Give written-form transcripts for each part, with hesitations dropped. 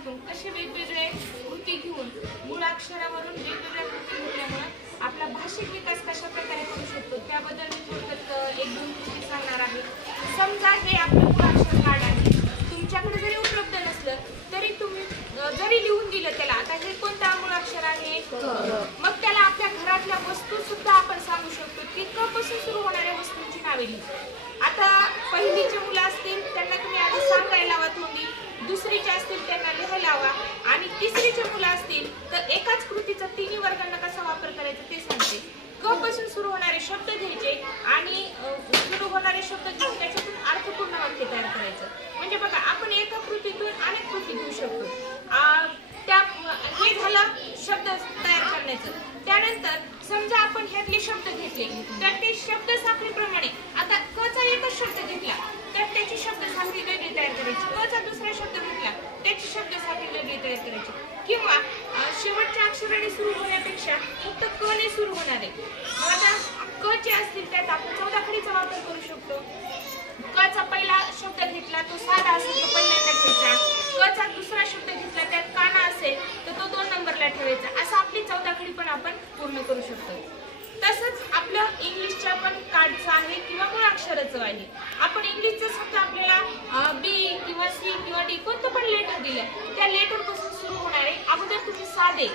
माध्यमातून कसे वेगवेगळे कृती घेऊन मूळाक्षरावरून वेगवेगळ्या कृती घेतल्यामुळे आपला भाषिक विकास कशा प्रकारे करू शकतो त्याबद्दल मी थोडक्यात एक दोन गोष्टी सांगणार आहे. समजा हे आपलं मूळाक्षर कार्ड आहे, तुमच्याकडे जरी उपलब्ध नसलं तरी तुम्ही जरी लिहून दिलं त्याला, आता हे कोणतं मूळाक्षर आहे, मग त्याला आपल्या घरातल्या वस्तू सुद्धा आपण सांगू शकतो की क पासून सुरू होणाऱ्या वस्तूंची नावे लिहा. आता पहिलीचे मुलं असतील त्यांना तुम्ही आधी सांगायला लावा तोंडी, दुसरीचे असतील त्यांना लिहायला लावा, आणि तिसरीचे मुलं असतील तर एकाच कृतीचा तिन्ही वर्गांना कसा वापर करायचा ते सांगते. क पासून सुरू होणारे शब्द घ्यायचे आणि सुरू होणारे शब्द घेऊन त्याच्यातून अर्थपूर्ण वाक्य तयार करायचं. म्हणजे बघा आपण एका कृतीतून अनेक कृती घेऊ शकतो. हे झालं शब्द तयार करण्याचं. त्यानंतर समजा आपण ह्यातले शब्द घेतले तर ते शब्द साखळीप्रमाणे, आता क चा एकच शब्द घेतला तर त्याची शब्द साखळी वेगळी तयार करायची, क चा दुसरा शब्द घेतला त्याची शब्द साखळी वेगळी तयार करायची, किंवा शेवटच्या अक्षराने सुरू होण्यापेक्षा फक्त क ने सुरू होणारे. आता क चे असतील त्यात आपण चौदाखडीचा वापर करू शकतो. क चा पहिला शब्द घेतला तो साधा असेल तो पहिल्यांदा घ्यायचा, क चा दुसरा शब्द घेतला त्यात काना असेल तर तो 2 नंबरला ठेवायचा. असं आपली चौदाखडी पण आपण पूर्ण करू शकतो. तसंच आपलं इंग्लिशच्या पण कार्डचं आहे किंवा मूळाक्षराचं आहे. आपण इंग्लिशचं समजा आपल्याला बी किंवा सी किंवा डी कोणतं पण लेटर दिलं त्या लेटर पासून सुरू होणारे अगोदर तुम्ही साधे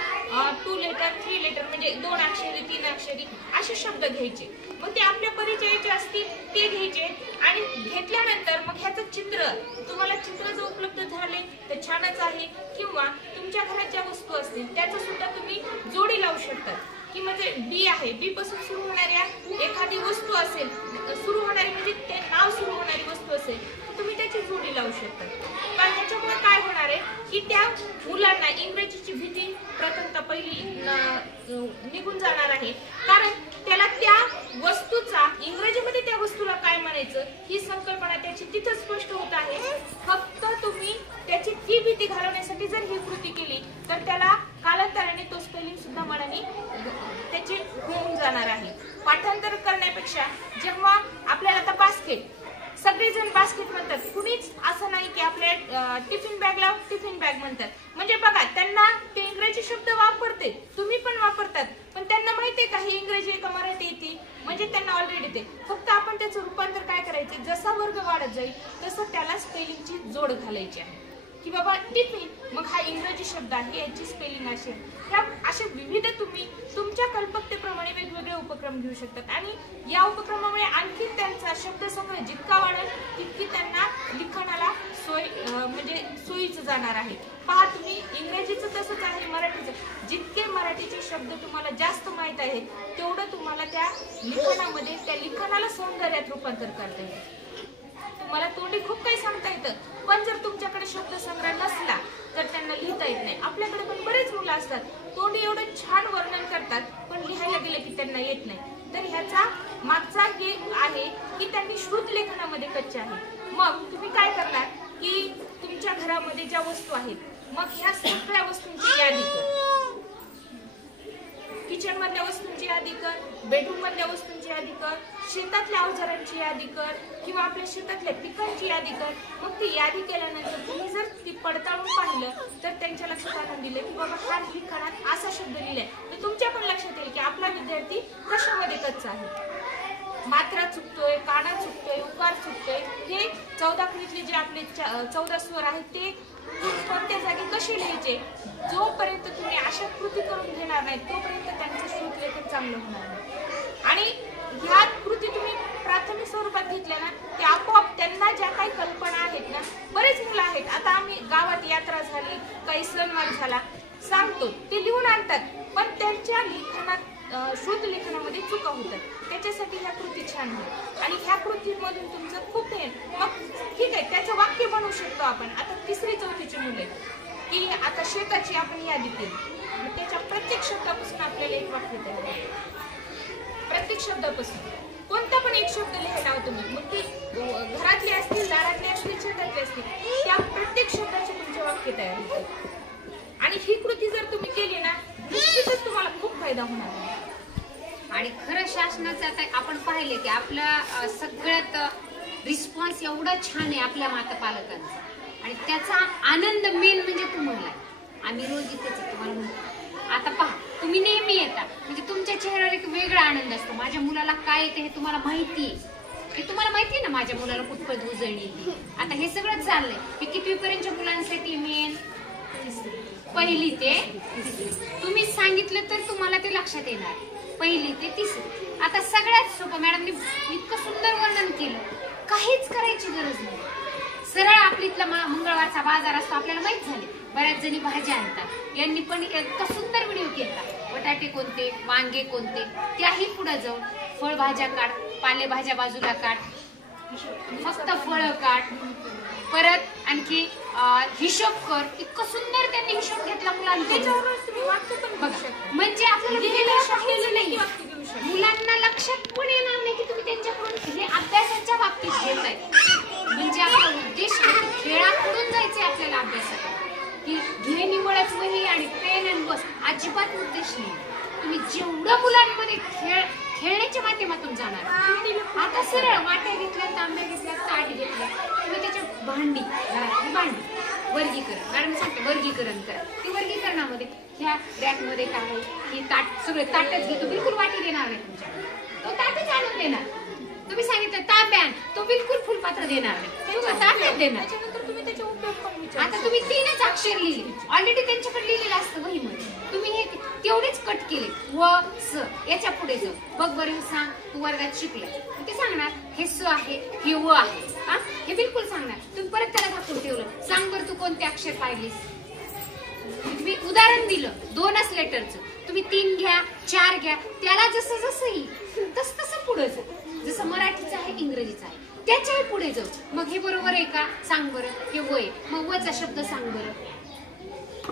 2 लेटर 3 लेटर म्हणजे 2 अक्षरी 3 अक्षरी असे शब्द घ्यायचे. मग ते आपल्या परिचयाचे असतील ते घ्यायचे आणि घेतल्यानंतर मग ह्याचं चित्र, तुम्हाला चित्र जर उपलब्ध झाले तर छानच आहे, किंवा तुमच्या घरात ज्या वस्तू असतील त्याचं सुद्धा तुम्ही जोडी लावू शकता. की म्हणजे बी आहे, बी पासून सुरू होणाऱ्या एखादी वस्तू असेल, सुरू होणारी म्हणजे ते नाव सुरू होणारी वस्तू असेल तर तुम्ही त्याची जोडी लावू शकता. पण ह्याच्यामुळे काय होणार आहे की त्या मुलांना इंग्रजीची भीती प्रथमतः पहिली निघून जाणार आहे, कारण त्याला त्या वस्तूचा इंग्रजीमध्ये त्या वस्तूला काय म्हणायचं ही संकल्पना त्याची तिथं स्पष्ट होत आहे. फक्त तुम्ही त्याची ती भीती घालवण्यासाठी जर ही कृती केली तर त्याला कालांतराने तो स्पेलिंग सुद्धा मनाने त्याचे होऊन जाणार आहे. पाठांतर करण्यापेक्षा जेव्हा आपल्याला आता बास्केट, सगळेजण बास्केट म्हणतात, कुणीच असं नाही की आपल्या टिफिन बॅगला टिफिन बॅग म्हणतात. म्हणजे बघा त्यांना ते इंग्रजी शब्द वापरते, तुम्ही पण वापरतात, पण त्यांना माहितीये का ही इंग्रजी का मराठी येते, म्हणजे त्यांना ऑलरेडी ते, फक्त आपण त्याचं रूपांतर काय करायचे, जसा वर्ग वाढत जाईल तसं त्याला स्पेलिंगची जोड घालायची आहे. की बाबा टिफिन, मग हा इंग्रजी शब्द आहे याची स्पेलिंग असेल. ह्या असे विविध तुम्ही तुमच्या कल्पकतेप्रमाणे वेगवेगळे उपक्रम घेऊ शकतात आणि या उपक्रमामुळे आणखी त्यांचा शब्दसंग्रह जितका वाढेल तितकी त्यांना लिखाणाला म्हणजे सोयीचं जाणार आहे. पहा तुम्ही इंग्रजीचं तसंच आहे, मराठीचं जितके मराठीचे शब्द तुम्हाला जास्त माहीत आहेत तेवढं तुम्हाला त्या लिखाणामध्ये त्या लिखाणाला सौंदर्यात रूपांतर करता येईल. तुम्हाला तोंडी खूप काही सांगता येतं, पण जर तुमच्याकडे शब्दसंग्रह नसला तर त्यांना लिहिता येत नाही. आपल्याकडे पण बरेच मुलं असतात तोंडी एवढं छान वर्णन करतात पण लिहायला गेलं की त्यांना येत नाही. तर ह्याचा मागचा हे आहे की त्यांनी शुद्ध लेखनामध्ये कच्चे आहे. मग तुम्ही काय करणार की तुमच्या घरामध्ये ज्या वस्तू आहेत मग ह्या सगळ्या वस्तूंची यादी कर, किचन मधल्या वस्तूंची यादी कर, बेडरूम मधल्या वस्तूंची यादी कर, शेतातल्या अवजारांची यादी कर किंवा आपल्या शेतातल्या पिकांची यादी कर. मग ती यादी केल्यानंतर तुम्ही जर ती पडताळून पाहिलं तर त्यांच्या लक्षात आणून दिलं की बाबा हा लिखाणात असा शब्द लिहिलाय, तर तुमच्या पण लक्षात येईल की आपला विद्यार्थी कशामध्ये कच्चा आहे. मात्रा चुकतोय, काना चुकतोय, उकार चुकतोय, हे 14 खडीतले जे आपले 14 स्वर आहेत ते कोणत्या जागी कसे लिहायचे, जोपर्यंत तुम्ही अशा कृती करून घेणार नाही तोपर्यंत त्यांचं श्रुत लेखन चांगलं होणार नाही. आणि ह्या कृती तुम्ही प्राथमिक स्वरूपात घेतल्या ना ते आपोआप त्यांना ज्या काही कल्पना आहेत ना, बरेच मुलं आहेत, आता आम्ही गावात यात्रा झाली, काही सणवार झाला सांगतो ते लिहून आणतात, पण त्यांच्या लिखाणात शुद्ध लेखनामध्ये चुका होतात. त्याच्यासाठी ह्या कृती छान आहे आणि ह्या कृतीमधून तुमचं खूप हे, मग ठीक आहे त्याचं वाक्य बनवू शकतो आपण. आता 3री 4थीची मुले की आता शेताची आपण यादी केली, मग त्याच्या प्रत्येक शब्दापासून आपल्याला एक वाक्य तयार आहे. प्रत्येक शब्दापासून कोणता पण एक शब्द लिहायला हवा तुम्ही, मग ती घरातले असतील, दारातले असतील, शेतातले असतील, त्या प्रत्येक शब्दाचे तुमचे वाक्य तयार होते. आणि ही कृती जर तुम्ही केली ना निश्चितच तुम्हाला खूप फायदा होणार आहे. आणि खरं शासनाचं आता आपण पाहिले की आपला सगळ्यात रिस्पॉन्स एवढा छान आहे आपल्या माता पालकांचा, आणि त्याचा आनंद मेन म्हणजे तुम्हाला. आम्ही रोज इथेच तुम्हाला म्हणतो. आता पहा, तुम्ही नेहमी येता म्हणजे तुमच्या चेहऱ्यावर एक वेगळा आनंद असतो. माझ्या मुलाला काय येते हे तुम्हाला माहिती आहे. हे तुम्हाला माहिती आहे ना माझ्या मुलाला कुठपत उजळणी येते. आता हे सगळं चाललंय. हे कितवीपर्यंतच्या मुलांसाठी मेन पहिली ते तुम्ही सांगितलं तर तुम्हाला ते लक्षात येणार. पहिली ते तिसरी. आता सगळ्यात सोपं मॅडमनी इतकं सुंदर वर्णन केलं. काहीच करायची गरज नाही. सरळ आपलीतला मंगळवारचा बाजार असतो आपल्याला माहित झाले. बऱ्याच जणी भाज्या आणतात. यांनी पण इतका सुंदर व्हिडिओ केला. बटाटे कोणते, वांगे कोणते, त्याही पुढे जाऊन फळभाज्या काढ, पालेभाज्या बाजूला काढ, फक्त फळं काढ, परत आणखी हिशोब कर. इतकं सुंदर त्यांनी हिशोब घेतला मुलांना. म्हणजे आपल्याला मुलांना लक्षात पण येणार नाही की तुम्ही त्यांच्याकडून हे अभ्यासाच्या बाबतीत घेताय. म्हणजे आपला उद्देश खेळाकडून जायचंय आपल्याला अभ्यासात. की घे निवडच वही आणि पेन आणि बस, अजिबात उद्देश नाही. तुम्ही जेवढं मुलांमध्ये खेळण्याच्या माध्यमातून जाणार. आता सरळ वाट्या घेतल्या, तांब्या घेतल्या, ताट घेतल्या, तुम्ही त्याच्या भांडी वर्गीकरण. मॅडम सांगते वर्गीकरण करा. ती वर्गीकरणामध्ये ह्या रॅकमध्ये काय आहे, ही ताट सगळे ताटच घेतो. बिलकुल वाटी देणार नाही तुमच्या, तो ताटच आणून देणार. तुम्ही सांगितलं तांब्यान, तो बिलकुल फुलपात्र देणार नाही, तो ताब्यात देणार. आता तुम्ही 3च अक्षर लिहिले, ऑलरेडी त्यांच्याकडे लिहिलेलं असतं वहीमध्ये. तुम्ही हे तेवढेच कट केले, व स, याच्या पुढे जाऊ. बघ बरं सांग, तू वर्गात शिकला. ते सांगणार हे स आहे, हे व आहे. हा, हे बिलकुल सांगणार. तुम्ही परत त्याला झाकून ठेवलं. सांग बरं तू कोणते अक्षर पाहिलीस. तुम्ही उदाहरण दिलं 2च लेटरचं. तुम्ही 3 घ्या, 4 घ्या, त्याला जसं जसं येईल तसं तसं पुढे जाऊ. जसं मराठीचं आहे, इंग्रजीचं आहे, त्याच्याही पुढे जाऊ. मग हे बरोबर आहे का सांग बरं. हे वय, मग वचा शब्द सांग बरं.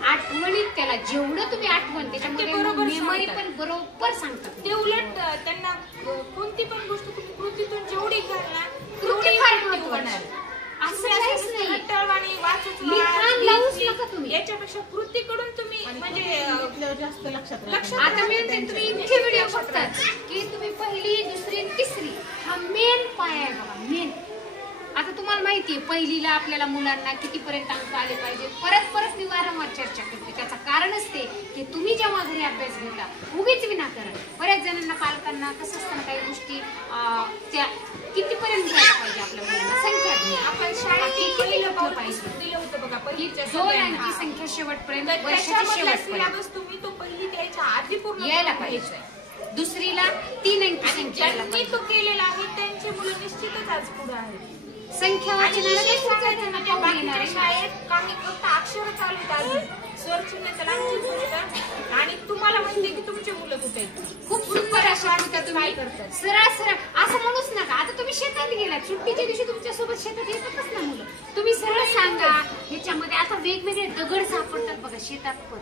आठवणीत त्याला जेवढं तुम्ही आठवण त्याच्यामध्ये मेमरी पण बरोबर सांगतात. ते उलट त्यांना कोणती पण गोष्ट तुम्ही कृतीतून जेवढी घालणार कृती फार महत्त्वाची. असं काहीच नाही. याच्यापेक्षा कृतीकडून तुम्ही म्हणजे जास्त लक्षात. आता मी तुम्ही इतके व्हिडिओ बघतात की तुम्ही पहिली, दुसरी, तिसरी हा मेन पाय आहे बघा, मेन. आता तुम्हाला माहितीये पहिलीला आपल्याला मुलांना कितीपर्यंत अंक आले पाहिजे. परत परत मी वारंवार चर्चा करते. त्याचं कारणच ते की तुम्ही जेव्हा घरी अभ्यास घेता उगीच विनाकारण बऱ्याच जणांना पालकांना कसं असताना काही गोष्टी त्या कितीपर्यंत घ्यायला पाहिजे आपल्या मुलांना संख्या घ्या. आपण शाळेत किती लवकर पाहिजे दिलं होतं बघा पहिलीच्या 2 अंकी संख्या शेवटपर्यंत, वर्षाच्या शेवटपर्यंत तुम्ही तो पहिली द्यायच्या आधी पूर्ण यायला पाहिजे. दुसरीला 3 अंकी संख्या ज्यांनी तो केलेला आहे त्यांची मुलं निश्चितच आज पुढे आहेत. संख्या वाचनाला शाळेत काही फक्त अक्षर चालू अजून स्वरचिन्ह लांबची गोष्ट आणि तुम्हाला माहिती की तुमचे मुलं कुठे आहेत. खूप सुंदर अशा तुम्ही करतात. सरळ सरळ असं म्हणूच नका. आता तुम्ही शेतात गेला, सुट्टीच्या दिवशी तुमच्या सोबत शेतात येतातच ना मुलं. तुम्ही सरळ सांगा. ह्याच्यामध्ये आता वेगवेगळे दगड सापडतात बघा शेतात. पण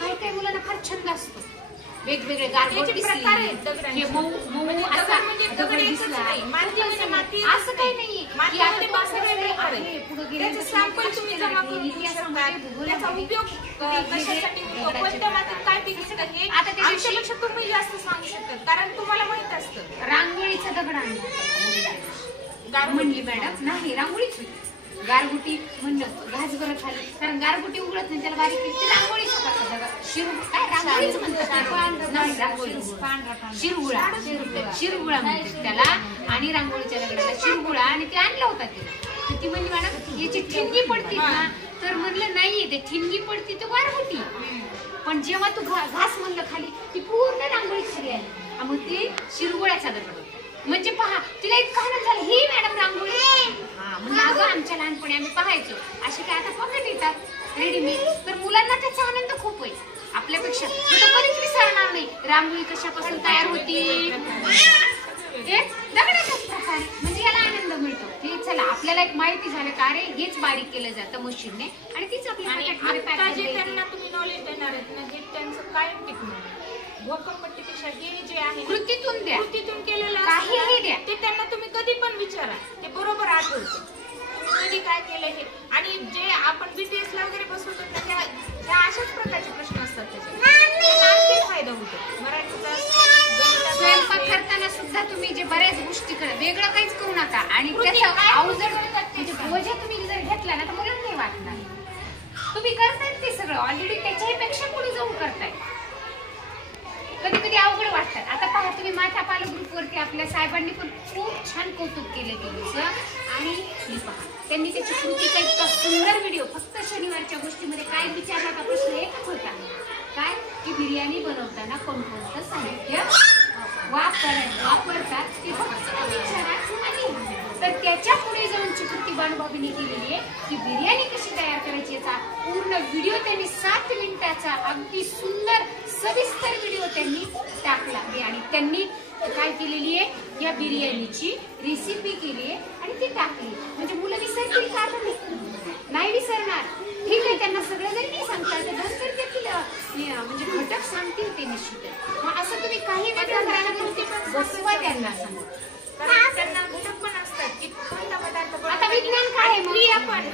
काही काही मुलांना फार छंद असतो. वेगवेगळे गारगोट दिसले, हे मऊ मऊ असा दगड दिसला, असं काही नाहीये. पुढे गेले सॅम्पल तुम्ही जमा करून घेऊ शकता. त्याचा उपयोग कशासाठी होतो, कोणत्या मातीत काय पिकतं हे आमच्यापेक्षा तुम्ही जास्त सांगू शकतात कारण तुम्हाला माहित असतं. रांगोळीचा दगड आणला म्हणली मॅडम. नाही रांगोळीच होती. गारगुटी म्हणलं घास बरं खाली, कारण गारगुटी उघडत नाही त्याला बारीक केली रांगोळीचा दगड. काय रांगोळीच म्हणतात, शिरगुळा म्हणतात त्याला. आणि रांगोळीच्या दगडाला शिरगुळा. आणि ते आणलं होता तिला. ती म्हणली मॅडम याची ठिणगी पडती ना, तर म्हणलं नाहीये ते ठिणगी पडती तर गारगुटी. पण जेव्हा तू घास म्हणलं खाली ती पूर्ण रांगोळी खाली आली. मग ते शिरगुळ्याचा दगड होता. म्हणजे पहा तिला इतकं आनंद झाला, ही मॅडम रांगोळी. म्हणजे अगं आमच्या लहानपणी आम्ही पाहायचो असे काय आता पॉकेट येतात रेडीमेड. तर मुलांना त्याचा आनंद खूप आहे आपल्यापेक्षा. कधीच विसरणार नाही रांगोळी कशापासून तयार होती, दगडाच्याच प्रकारे. म्हणजे याला आनंद मिळतो. हे चला आपल्याला एक माहिती झालं का रे हेच बारीक केलं जातं मशीनने आणि तीच आपल्याला जे त्यांना तुम्ही नॉलेज देणार आहेत ना हे त्यांचं कायम टिकणार. भोकमपट्टीपेक्षा हे जे आहे कृतीतून द्या, कृतीतून केलेलं काहीही द्या, ते त्यांना तुम्ही कधी पण विचारा, ते बरोबर आठवतं कधी काय केलं हे. आणि जे आपण BTS ला वगैरे बसवतो त्या अशाच प्रकारचे प्रश्न असतात त्याच्यात आणखी फायदा होतो. मराठीचा स्वयंपाक करताना सुद्धा तुम्ही जे बऱ्याच गोष्टी करा वेगळं काहीच करू नका. आणि त्याचा अवजड म्हणजे बोजा तुम्ही जर घेतला ना तर मुलांना नाही वाटत. करतायत ते सगळं ऑलरेडी, त्याच्यापेक्षा पुढे जाऊन करतायत. कधी कधी अवघड वाटतात. आता पहा तुम्ही माझ्या पालक ग्रुपवरती आपल्या साहेबांनी पण खूप छान कौतुक केलं त्यांचं. आणि हे पहा त्यांनी त्याची कृतीचा इतका सुंदर व्हिडिओ, फक्त शनिवारच्या गोष्टीमध्ये काय विचारला होता प्रश्न एकच होता, काय की बिर्याणी बनवताना कोणकोणतं साहित्य वापरतात ते फक्त विचारा. आणि तर त्याच्या पुढे जाऊन कृती बानुभावीने केलेली आहे की बिर्याणी कशी तयार करायची याचा पूर्ण व्हिडिओ त्यांनी 7 मिनिटाचा अगदी सुंदर सविस्तर व्हिडिओ त्यांनी टाकला आहे. आणि त्यांनी काय केलेली आहे, या बिर्याणीची रेसिपी केली आहे आणि ती टाकली. म्हणजे मुलं विसरतील का? नाही विसरणार. ठीक आहे, त्यांना सगळं जरी नाही सांगता तर नंतर देखील म्हणजे घटक सांगतील ते निश्चित. मग असं तुम्ही काही बसवा त्यांना सांगा, त्यांना घटक पण असतात की कोणता पदार्थ आता विज्ञान काय आहे,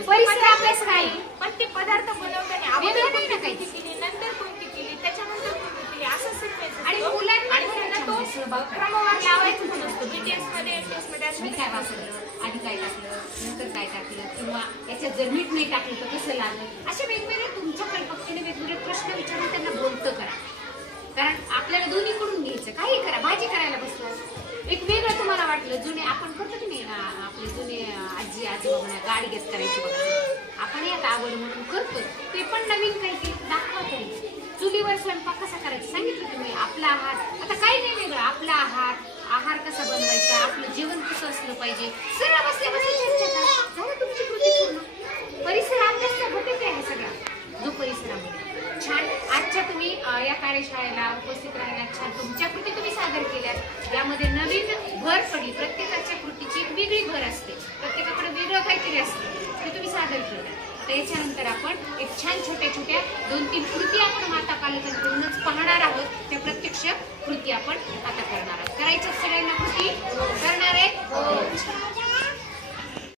परिसर अभ्यास काय, पण ते पदार्थ बनवताना वेगळं अगोदर नाही ना काही. कोणती केली, नंतर कोणती केली, त्याच्यानंतर कोणती केली, असं शिकवायचं. आणि मुलांना आणि त्यांना तो क्रमवार लावायचा पण असतो. BTS मध्ये MTS मध्ये मी काय वापरलं, आधी काय टाकलं, नंतर काय टाकलं, किंवा याच्यात जर मीठ नाही टाकलं तर कसं लागलं, असे वेगवेगळे तुमच्या कल्पकतेने वेगवेगळे प्रश्न विचारून त्यांना बोलतं करा. कारण आपल्याला दोन्हीकडून घ्यायचं. काही करा, भाजी करायला बसलं एक वेगळं तुम्हाला वाटलं, जुने आपण करतो की नाही, आपले जुने आजी आजोबा गाडी घेत करायची बघा, आपण यात आवड म्हणून करतो, ते पण नवीन काही दाखवा तरी. चुलीवर स्वयंपाक कसा करायचा सांगितलं तुम्ही. आपला आहार, आता काही नाही वेगळं, आपला आहार कसा बनवायचा, आपलं जेवण कसं असलं पाहिजे, सरळ बसल्या चर्चा करा. झालं तुमची कृती पूर्ण. परिसर अभ्यासचा घटक आहे सगळा जो परिसरामध्ये छान. आजच्या तुम्ही या कार्यशाळेला उपस्थित राहिला, छान तुमच्या कृती तुम्ही सादर केल्यात. यामध्ये नवीन भर पडली. प्रत्येकाच्या कृतीची एक वेगळी भर असते, प्रत्येकाकडे वेगळं काहीतरी असतं, ते तुम्ही सादर केलं. तर याच्यानंतर आपण एक छान छोट्या छोट्या 2-3 कृती आपण माता पालकांकडूनच पाहणार आहोत. त्या प्रत्यक्ष कृती आपण आता करणार आहोत. करायच्या सगळ्यांना